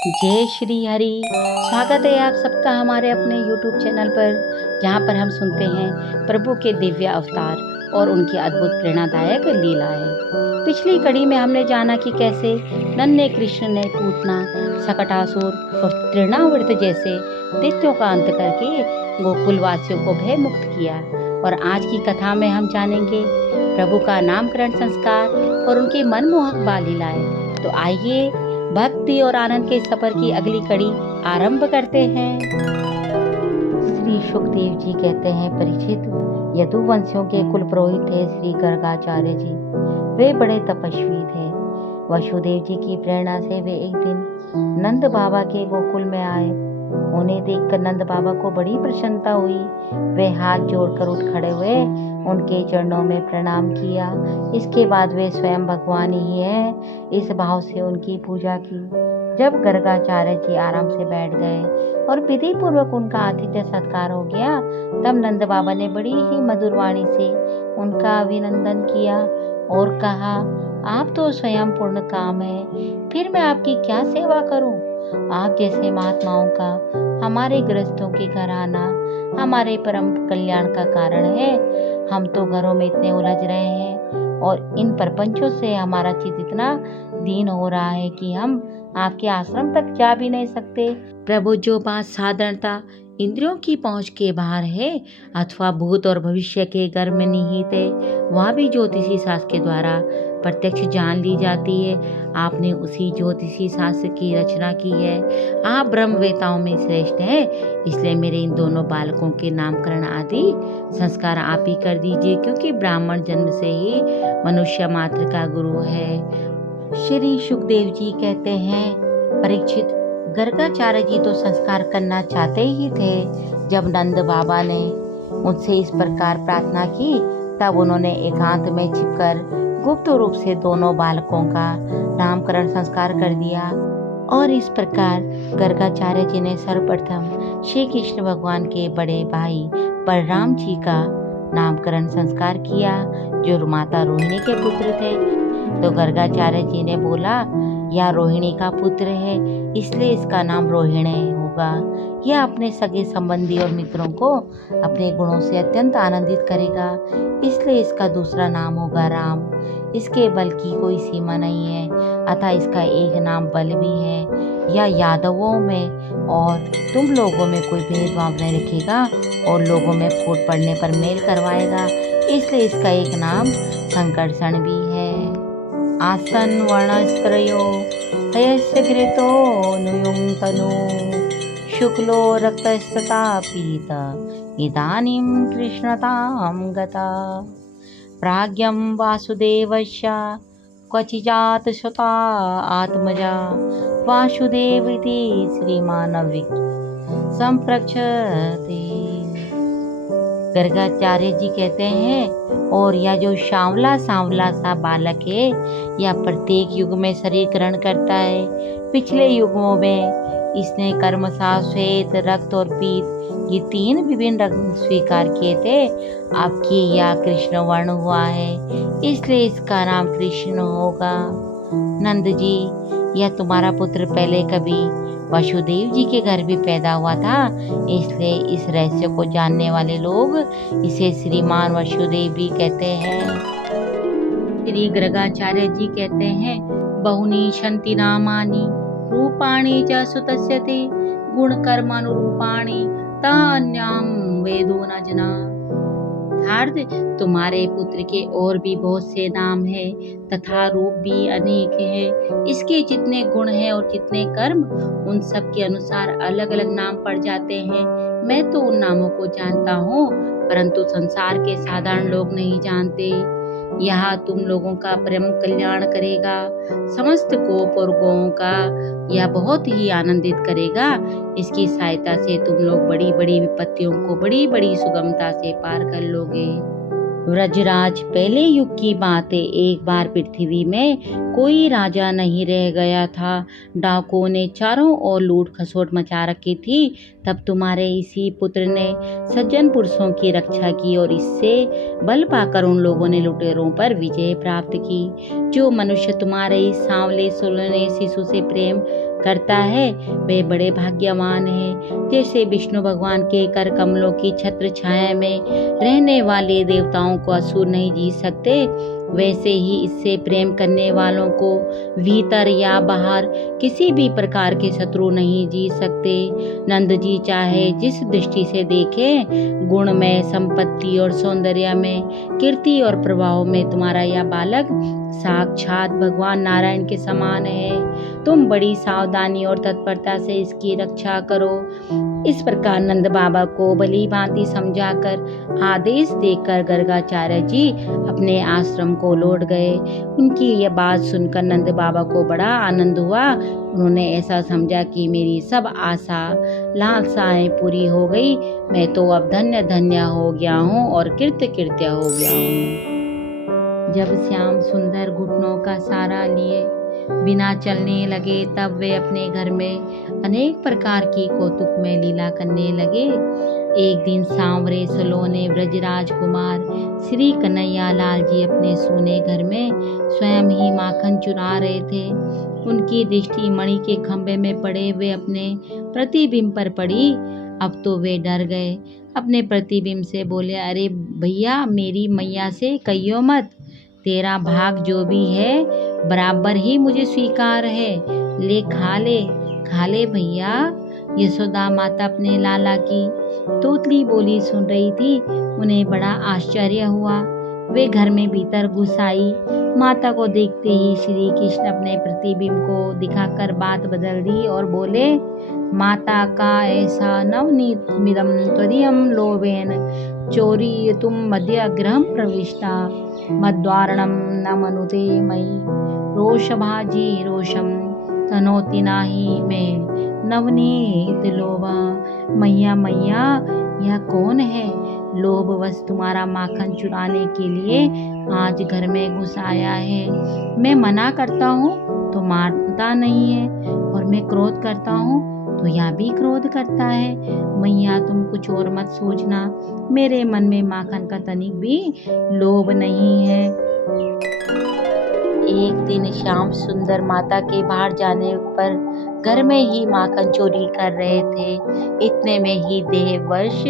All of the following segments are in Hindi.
जय श्री हरि। स्वागत है आप सबका हमारे अपने YouTube चैनल पर, जहाँ पर हम सुनते हैं प्रभु के दिव्य अवतार और उनकी अद्भुत प्रेरणादायक लीलाएं। पिछली कड़ी में हमने जाना कि कैसे नन्हे कृष्ण ने पूतना, सकटासुर और तृणावृत जैसे दैत्यों का अंत करके गोकुलवासियों को भय मुक्त किया। और आज की कथा में हम जानेंगे प्रभु का नामकरण संस्कार और उनकी मनमोहक बाल लीलाएं। तो आइए भक्ति और आनंद के सफर की अगली कड़ी आरंभ करते हैं। श्री सुखदेव जी कहते हैं, परीक्षित, यदुवंशियों के कुल पुरोहित थे श्री गर्गाचार्य जी। वे बड़े तपस्वी थे। वसुदेव जी की प्रेरणा से वे एक दिन नंद बाबा के गोकुल में आए। उन्हें देखकर नंद बाबा को बड़ी प्रसन्नता हुई। वे हाथ जोड़कर उठ खड़े हुए, उनके चरणों में प्रणाम किया। इसके बाद वे स्वयं भगवान ही हैं, इस भाव से उनकी पूजा की। जब गर्गाचार्य जी आराम से बैठ गए और विधि पूर्वक उनका आतिथ्य सत्कार हो गया, तब नंद बाबा ने बड़ी ही मधुर वाणी से उनका अभिनंदन किया और कहा, आप तो स्वयं पूर्ण काम है, फिर मैं आपकी क्या सेवा करूं? आप जैसे महात्माओं का हमारे गृहस्थों के घर आना हमारे परम कल्याण का कारण है। हम तो घरों में इतने उलझ रहे हैं और इन प्रपंचों से हमारा चित्त इतना दीन हो रहा है कि हम आपके आश्रम तक जा भी नहीं सकते। प्रभु, जो बात साधारणता इंद्रियों की पहुंच के बाहर है अथवा भूत और भविष्य के गर्भ में निहित है, वह भी ज्योतिषी शास्त्र के द्वारा प्रत्यक्ष जान ली जाती है। आपने उसी ज्योतिषी शास्त्र की रचना की है। आप ब्रह्मवेताओं में श्रेष्ठ हैं, इसलिए मेरे इन दोनों बालकों के नामकरण आदि संस्कार आप ही कर दीजिए, क्योंकि ब्राह्मण जन्म से ही मनुष्य मात्र का गुरु है। श्री सुखदेव जी कहते हैं, परीक्षित, गर्गाचार्य जी तो संस्कार करना चाहते ही थे। जब नंद बाबा ने मुझसे इस प्रकार प्रार्थना की, तब उन्होंने एकांत में छिपकर गुप्त रूप से दोनों बालकों का नामकरण संस्कार कर दिया। और इस प्रकार गर्गाचार्य जी ने सर्वप्रथम श्री कृष्ण भगवान के बड़े भाई बलराम जी का नामकरण संस्कार किया, जो माता रोहिणी के पुत्र थे। तो गर्गाचार्य जी ने बोला, यह रोहिणी का पुत्र है, इसलिए इसका नाम रोहिणी होगा। यह अपने सगे संबंधी और मित्रों को अपने गुणों से अत्यंत आनंदित करेगा, इसलिए इसका दूसरा नाम होगा राम। इसके बल की कोई सीमा नहीं है, अतः इसका एक नाम बल भी है। यह यादवों में और तुम लोगों में कोई भेदभाव नहीं रखेगा और लोगों में फूट पड़ने पर मेल करवाएगा, इसलिए इसका एक नाम संकर्षण भी है। आसन वर्णस्त्रयो हयस्य घृतो नुयुं तनु शुक्लो रक्तस्तथा पीता इदानीं कृष्णतां गता प्राज्ञं वासुदेवस्य क्वचिजात सुता आत्मजा वासुदेव इति श्रीमानविक संप्रक्षते। गर्गाचार्य जी कहते हैं, और यह जो सांवला सांवला सा बालक है, यह प्रत्येक युग में शरीर ग्रहण करता है। पिछले युगों में इसने कर्मसा, श्वेत, रक्त और पीत, ये तीन विभिन्न रंग स्वीकार किए थे। आपकी यह कृष्ण वर्ण हुआ है, इसलिए इसका नाम कृष्ण होगा। नंद जी, यह तुम्हारा पुत्र पहले कभी वसुदेव जी के घर भी पैदा हुआ था, इसलिए इस रहस्य को जानने वाले लोग इसे श्रीमान वसुदेव भी कहते हैं। श्री गर्गाचार्य जी कहते हैं, बहुनी शन्ति नामानि रूपाणि च सुतस्य ते गुणकर्मानुरूपाणि तान्यां वेदो न जना। अर्थात तुम्हारे पुत्र के और भी बहुत से नाम हैं तथा रूप भी अनेक हैं। इसके जितने गुण हैं और जितने कर्म, उन सब के अनुसार अलग अलग नाम पड़ जाते हैं। मैं तो उन नामों को जानता हूँ, परंतु संसार के साधारण लोग नहीं जानते। यह तुम लोगों का परम कल्याण करेगा। समस्त गोप और गौओं का यह बहुत ही आनंदित करेगा। इसकी सहायता से तुम लोग बड़ी बड़ी विपत्तियों को बड़ी बड़ी सुगमता से पार कर लोगे। व्रजराज, पहले युग की बात है। एक बार पृथ्वी में कोई राजा नहीं रह गया था। डाकुओं ने चारों ओर लूट खसोट मचा रखी थी। तब तुम्हारे इसी पुत्र ने सज्जन पुरुषों की रक्षा की और इससे बल पाकर उन लोगों ने लुटेरों पर विजय प्राप्त की। जो मनुष्य तुम्हारे इस सांवले सुलने शिशु से प्रेम करता है वे बड़े भाग्यवान है। जैसे विष्णु भगवान के कर कमलों की छत्र छाया में रहने वाले देवताओं को असुर नहीं जीत सकते, वैसे ही इससे प्रेम करने वालों को भीतर या बाहर किसी भी प्रकार के शत्रु नहीं जीत सकते। नंद जी चाहे जिस दृष्टि से देखें, गुण में, संपत्ति और सौंदर्य में, कीर्ति और प्रभाव में तुम्हारा यह बालक साक्षात भगवान नारायण के समान है। तुम बड़ी सावधानी और तत्परता से इसकी रक्षा करो। इस प्रकार नंद बाबा को भली भांति समझाकर आदेश देकर गर्गाचार्य जी अपने आश्रम को लौट गए। उनकी यह बात सुनकर नंद बाबा को बड़ा आनंद हुआ। उन्होंने ऐसा समझा कि मेरी सब आशा लालसाएं पूरी हो गई, मैं तो अब धन्य धन्य हो गया हूँ और कृत्य कृत्य हो गया हूँ। जब श्याम सुंदर घुटनों का सहारा लिए बिना चलने लगे, तब वे अपने घर में अनेक प्रकार की कौतुक में लीला करने लगे। एक दिन सांवरे सलोने ब्रजराज कुमार श्री कन्हैया लाल जी अपने सोने घर में स्वयं ही माखन चुरा रहे थे। उनकी दृष्टि मणि के खंभे में पड़े हुए अपने प्रतिबिंब पर पड़ी। अब तो वे डर गए। अपने प्रतिबिंब से बोले, अरे भैया, मेरी मैया से कहियो मत, तेरा भाग जो भी है बराबर ही मुझे स्वीकार है। ले खा ले भैया। यशोदा माता अपने लाला की तोतली बोली सुन रही थी। उन्हें बड़ा आश्चर्य हुआ। वे घर में भीतर घुस आई। माता को देखते ही श्री कृष्ण अपने प्रतिबिंब को दिखाकर बात बदल दी और बोले, माता का ऐसा नवनीत मिदम त्वदीयम लोभेन चोरी तुम मध्य गृहं प्रविष्टा मद्वारणम न मनुते मयि रोषभाजी रोषम तनोति नाही में नवनीत लोभा। मैया मैया, यह कौन है? लोभवश तुम्हारा माखन चुराने के लिए आज घर में घुस आया है। मैं मना करता हूँ तो मानता नहीं है, और मैं क्रोध करता हूँ तो यह भी क्रोध करता है। मैया, तुम कुछ और मत सोचना, मेरे मन में माखन का तनिक भी लोभ नहीं है। एक दिन श्याम सुंदर माता के बाहर जाने पर घर में ही माखन चोरी कर रहे थे। इतने में ही देहवश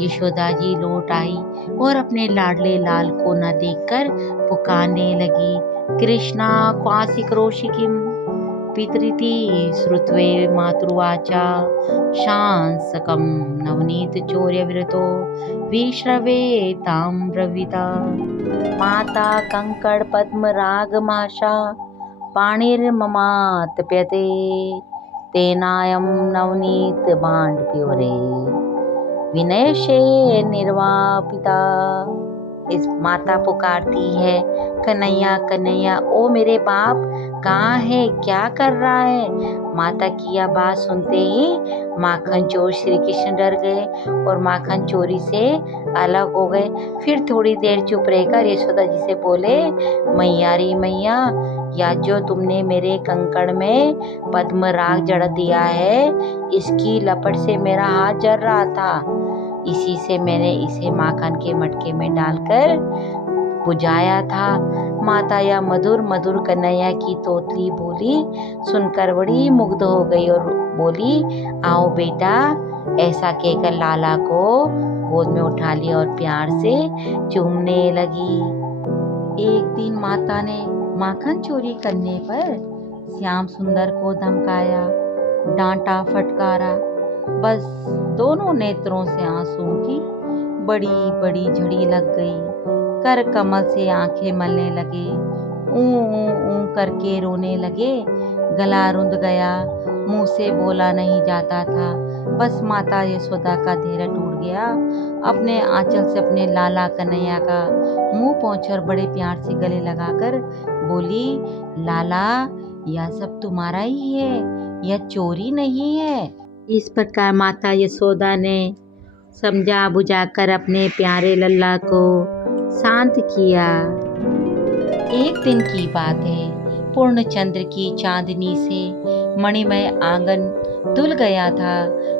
यशोदा जी लौट आई और अपने लाडले लाल को न देखकर पुकारने लगी, कृष्णा क्वासी करोषि किम पितरिति श्रुत्वे मातृवाचा शांसकम नवनीत चौर्य विरतो विश्रवे ताम ब्रवीता। माता कंकड़ पद्म राग माशा पाणिर्ममातप्यते तेनायम नवनीत बांड प्योरे विनय से निर्वापिता। इस माता पुकारती है, कन्हैया कन्हैया, ओ मेरे बाप, कहाँ है, क्या कर रहा है? माता की यह बात सुनते ही माखन चोर श्री कृष्ण डर गए और माखन चोरी से अलग हो गए। फिर थोड़ी देर चुप रहकर यशोदा जी से बोले, मैया री मैया, या जो तुमने मेरे कंकड़ में पद्म राग जड़ दिया है, इसकी लपट से मेरा हाथ जल रहा था, इसी से मैंने इसे माखन के मटके में डालकर बुझाया था। माता या मधुर मधुर कन्हैया की तोतली बोली सुनकर बड़ी मुग्ध हो गई और बोली, आओ बेटा। ऐसा कहकर लाला को गोद में उठा लिया और प्यार से चूमने लगी। एक दिन माता ने माखन चोरी करने पर श्याम सुंदर को धमकाया, डांटा, फटकारा। बस दोनों नेत्रों से आंसुओं की बड़ी बड़ी झड़ी लग गई। कर कमल से आंखें मलने लगे, ऊ करके रोने लगे। गला रुंध गया, मुंह से बोला नहीं जाता था। बस माता यशोदा का धैर्य टूट गया। अपने आंचल से अपने लाला कन्हैया का मुंह पोंछकर बड़े प्यार से गले लगाकर बोली, लाला, यह सब तुम्हारा ही है, यह चोरी नहीं है। इस प्रकार माता यशोदा ने समझा बुझाकर अपने प्यारे लल्ला को शांत किया। एक दिन की बात है, पूर्ण चंद्र की चांदनी से मणिमय आंगन धुल गया था।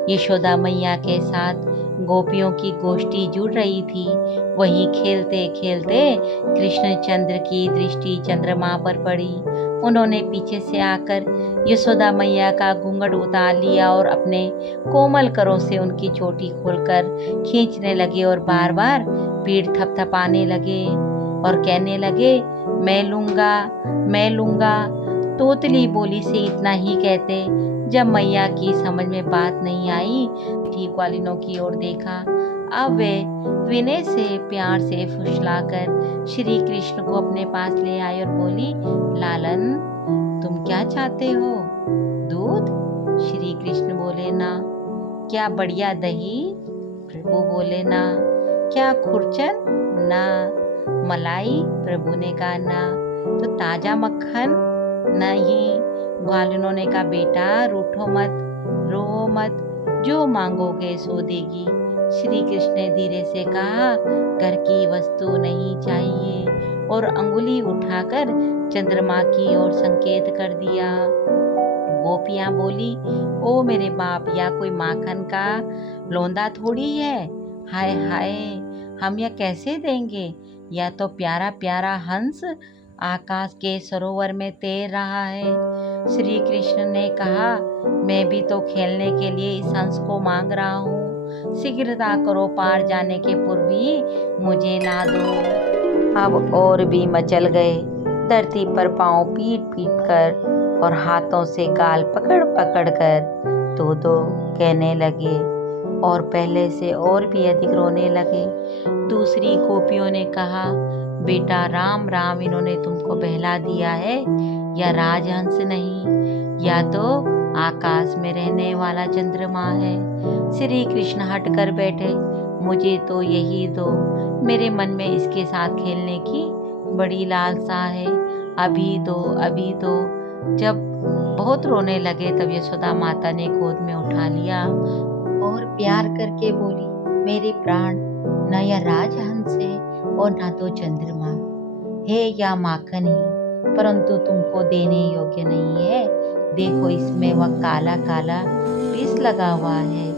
यशोदा मैया के साथ गोपियों की गोष्ठी जुड़ रही थी। वहीं खेलते खेलते कृष्ण चंद्र की दृष्टि चंद्रमा पर पड़ी। उन्होंने पीछे से आकर यशोदा मैया का घूंघट उतार लिया और अपने कोमल करों से उनकी चोटी खोलकर खींचने लगे और बार बार पीठ थपथपाने लगे और कहने लगे, मैं लूंगा, मैं लूंगा। तोतली बोली से इतना ही कहते। जब मैया की समझ में बात नहीं आई, ठीक ग्वालिनों की ओर देखा। अब वे विनय से प्यार से फुसलाकर श्री कृष्ण को अपने पास ले आई और बोली, लालन, तुम क्या चाहते हो? दूध? श्री कृष्ण बोले, ना। क्या बढ़िया दही? प्रभु बोले, ना। क्या खुरचन? ना। मलाई? प्रभु ने कहा, ना। तो ताजा मक्खन? नहीं। ग्वालिनों ने कहा, बेटा रूठो मत, रो मत, जो मांगोगे सो देगी। श्री कृष्ण ने धीरे से कहा, घर की वस्तु नहीं चाहिए, और अंगुली उठाकर चंद्रमा की ओर संकेत कर दिया। गोपियां बोली, ओ मेरे बाप, या कोई माखन का लौंदा थोड़ी है। हाय हाय, हम यह कैसे देंगे? या तो प्यारा प्यारा हंस आकाश के सरोवर में तैर रहा है। श्री कृष्ण ने कहा, मैं भी तो खेलने के लिए इस हंस को मांग रहा हूँ। शीघ्रता करो, पार जाने के पूर्व ही मुझे ला दो। अब और भी मचल गए। धरती पर पांव पीट पीट कर और हाथों से गाल पकड़ पकड़ कर दो दो कहने लगे और पहले से और भी अधिक रोने लगे। दूसरी गोपियों ने कहा, बेटा राम राम, इन्होंने तुमको बहला दिया है। या राजहंस नहीं, या तो आकाश में रहने वाला चंद्रमा है। श्री कृष्ण हट कर बैठे। मुझे तो यही दो, मेरे मन में इसके साथ खेलने की बड़ी लालसा है। अभी दो, अभी दो। जब बहुत रोने लगे तब यशोदा माता ने गोद में उठा लिया और प्यार करके बोली, मेरे प्राण, न यह राजहंस है और न तो चंद्रमा है या माखन ही, परंतु तुमको देने योग्य नहीं है। देखो, इसमें वह काला काला विष लगा हुआ है।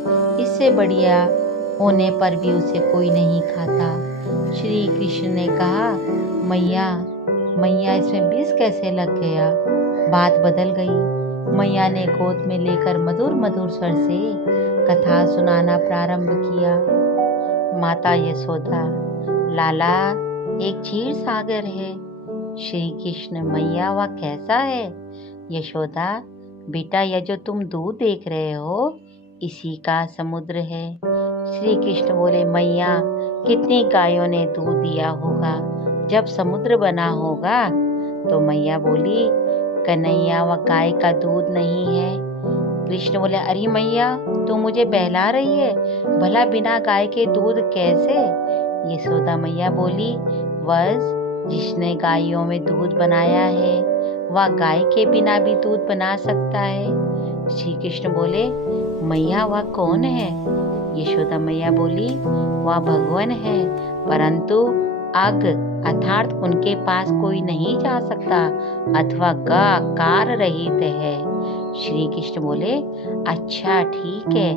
इससे बढ़िया होने पर भी उसे कोई नहीं खाता। श्री कृष्ण ने कहा, मैया मैया, इसमें विष कैसे लग गया? बात बदल गई। मैया ने गोद में लेकर मधुर मधुर स्वर से कथा सुनाना प्रारंभ किया। माता यशोदा, लाला, एक क्षीर सागर है। श्री कृष्ण, मैया, वह कैसा है? यशोदा, बेटा, यह जो तुम दूध देख रहे हो, इसी का समुद्र है। श्री कृष्ण बोले, मैया, कितनी गायों ने दूध दिया होगा जब समुद्र बना होगा? तो मैया बोली, कन्हैया, वह गाय का दूध नहीं है। कृष्ण बोले, अरे मैया, तू मुझे बहला रही है, भला बिना गाय के दूध कैसे? यशोदा मैया बोली, बस जिसने गायों में दूध बनाया है वह गाय के बिना भी दूध बना सकता है। श्री कृष्ण बोले, मैया, वह कौन है? यशोदा मैया बोली, वह भगवान है, परंतु अग अर्थात उनके पास कोई नहीं जा सकता अथवा ग कार रहित है। श्री कृष्ण बोले, अच्छा ठीक है,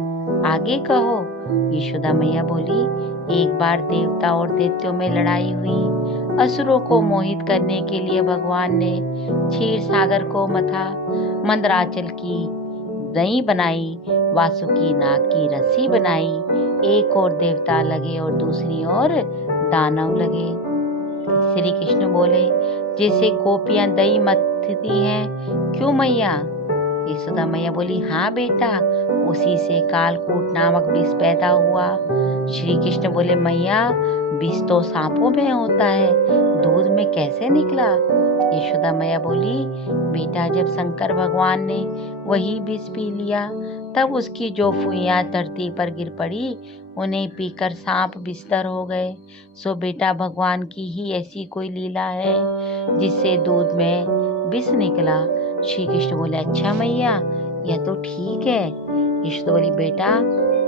आगे कहो। यशोदा मैया बोली, एक बार देवता और दैत्यों में लड़ाई हुई। असुरों को मोहित करने के लिए भगवान ने क्षीर सागर को मथा, मंदराचल की दही बनाई, वासुकी नाग की रस्सी बनाई। एक और देवता लगे और दूसरी ओर दानव लगे। श्री कृष्ण बोले, जैसे गोपियां दही मथती हैं, क्यों मैया? यशोदा मैया बोली, हाँ बेटा, उसी से कालकूट नामक विष पैदा हुआ। श्री कृष्ण बोले, मैया, विष तो सांपों में होता है, दूध में कैसे निकला? यशोदा मैया बोली, बेटा, जब शंकर भगवान ने वही विष पी लिया तब उसकी जो फुइयां धरती पर गिर पड़ी, उन्हें पीकर सांप बिस्तर हो गए। सो बेटा, भगवान की ही ऐसी कोई लीला है जिससे दूध में विष निकला। श्री कृष्ण बोले, अच्छा मैया, यह तो ठीक है। यशोदा बोली, बेटा,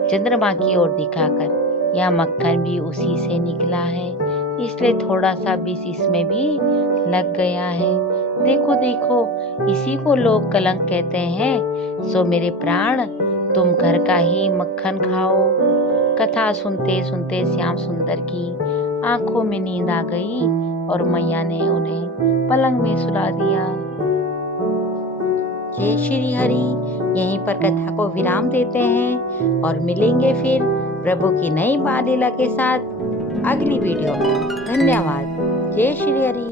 चंद्रमा की ओर दिखाकर, यह मक्खन भी उसी से निकला है, इसलिए थोड़ा सा विष इसमें भी लग गया है। देखो देखो, इसी को लोग कलंक कहते हैं। सो मेरे प्राण, तुम घर का ही मक्खन खाओ। कथा सुनते सुनते श्याम सुंदर की आंखों में नींद आ गई और मैया ने उन्हें पलंग में सुला दिया। जय श्री हरि। यहीं पर कथा को विराम देते हैं और मिलेंगे फिर प्रभु की नई बाल लीला के साथ अगली वीडियो में। धन्यवाद। जय श्री हरि।